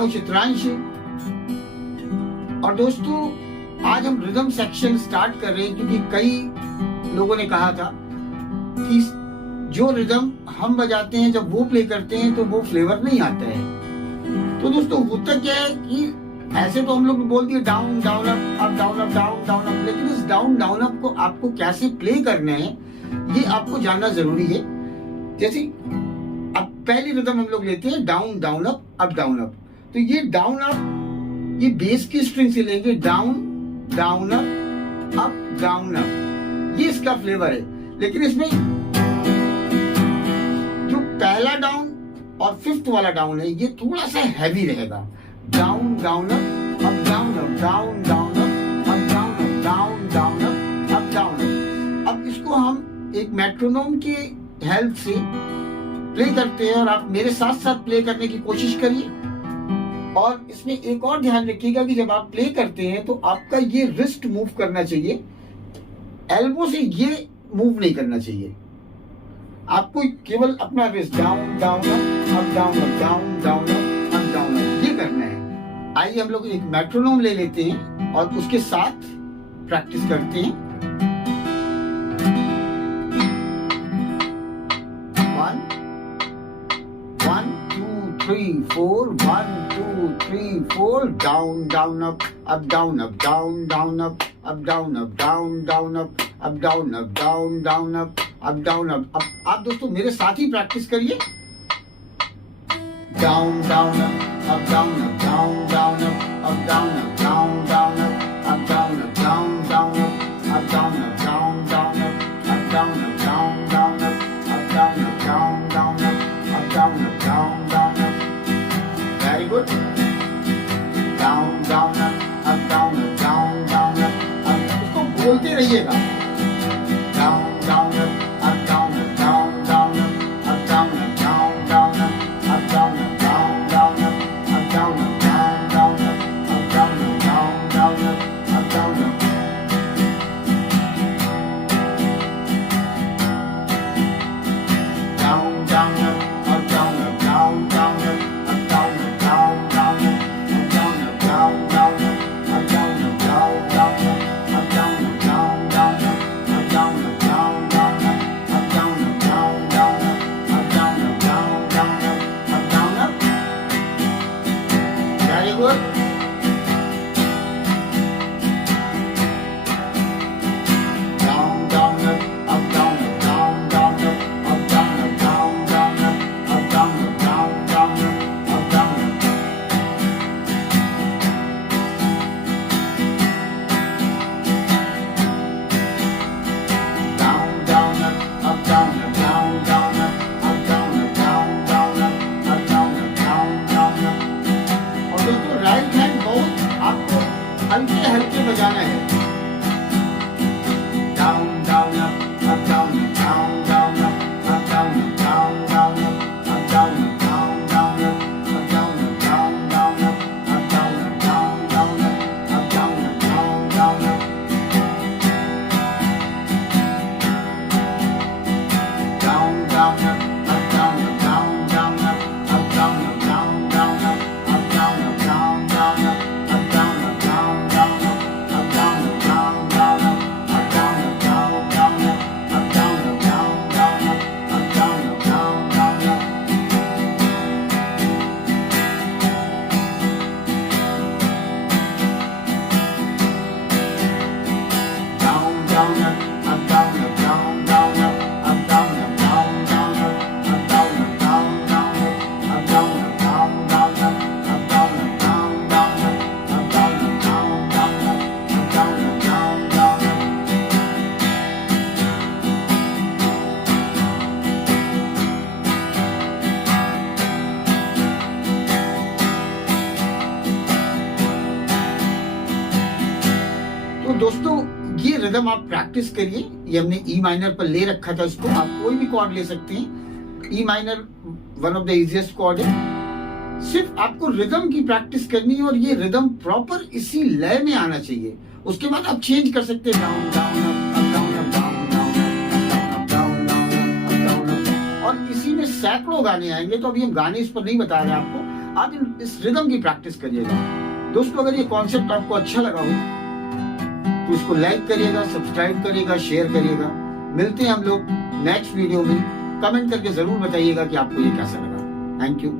हूं चित्रांश और दोस्तों आज हम रिदम सेक्शन स्टार्ट कर रहे हैं क्योंकि कई लोगों ने कहा था कि जो रिदम हम बजाते हैं जब वो प्ले करते हैं तो वो फ्लेवर नहीं आता है। तो दोस्तों होता क्या है कि ऐसे तो हम लोग बोल दिए down down up down up down down up, लेकिन इस डाउन डाउन अप को आपको कैसे प्ले करना है ये आपको जानना जरूरी है। जैसे अब पहली रिदम हम लोग लेते हैं down down up down up, तो ये डाउन अप ये बेस की स्ट्रिंग से लेंगे, down down up down up, ये इसका फ्लेवर है। लेकिन इसमें जो पहला डाउन और फिफ्थ वाला डाउन है ये थोड़ा सा हैवी रहेगा। Down down up down up down down up down up down down up down up. अब इसको हम एक मेट्रोनोम की हेल्प से प्ले करते हैं और आप मेरे साथ साथ प्ले करने की कोशिश करिए। और इसमें एक और ध्यान रखिएगा कि जब आप प्ले करते हैं तो आपका ये रिस्ट मूव करना चाहिए, एल्बो से ये मूव नहीं करना चाहिए। आपको केवल अपना wrist down down up down up down down up down up ये करना है। आइए हम लोग एक मेट्रोनोम ले लेते हैं और उसके साथ प्रैक्टिस करते हैं। 1 2 3 4 1 2 3 4 down down up down up down down up down up down down up down up down down up down up. अब आप दोस्तों मेरे साथ ही प्रैक्टिस करिए। Down down up down up down down up down up down down up down up down down up down up down down up down up down down up down up down down up down up down down up. Very good. Down down up down up down down up, इसको बोलते रहिएगा। Down down up down up down down up down up down down up down up down down up down up down down up down up down down up down up. Down down up down up down down up down up down down up down up down down up down up down down up down up down down up down up down down up down up down down up down up down down up down up. Very good. Down down up down up down down up down up down down up down up down down up down up. Down down up down up down down up down up down down up down up down down up. और दोस्तों right hand बहुत आपको हल्के हल्के बजाना है। Down down up down down down up down down down up down down down up down down down up down down down up down down down up. Down down up down down down up down down down up down down down up down down down up down down down up down down down up down down down up down down down up. Down down up down down down up down down down up down down down up down down down up down down down up down down down up down down down up. तो दोस्तों ये रिदम आप प्रैक्टिस करिए। ये हमने E minor पर ले रखा था, इसको आप कोई भी कॉर्ड ले सकते हैं। E minor one of the easiest chord है। सिर्फ आपको रिदम की प्रैक्टिस करनी है और ये रिदम प्रॉपर इसी लय में आना चाहिए। उसके बाद आप चेंज कर सकते हैं down down up down up down down up down down up down up. और इसी में सैकड़ों गाने आएंगे, तो अभी हम गाने इस पर नहीं बता रहे आपको। आप इस रिदम की प्रैक्टिस करिएगा। दोस्तों अगर ये कॉन्सेप्ट आपको अच्छा लगा हो तो इसको लाइक करिएगा, सब्सक्राइब करिएगा, शेयर करिएगा। मिलते हैं हम लोग नेक्स्ट वीडियो में। कमेंट करके जरूर बताइएगा कि आपको ये कैसा लगा। Thank you.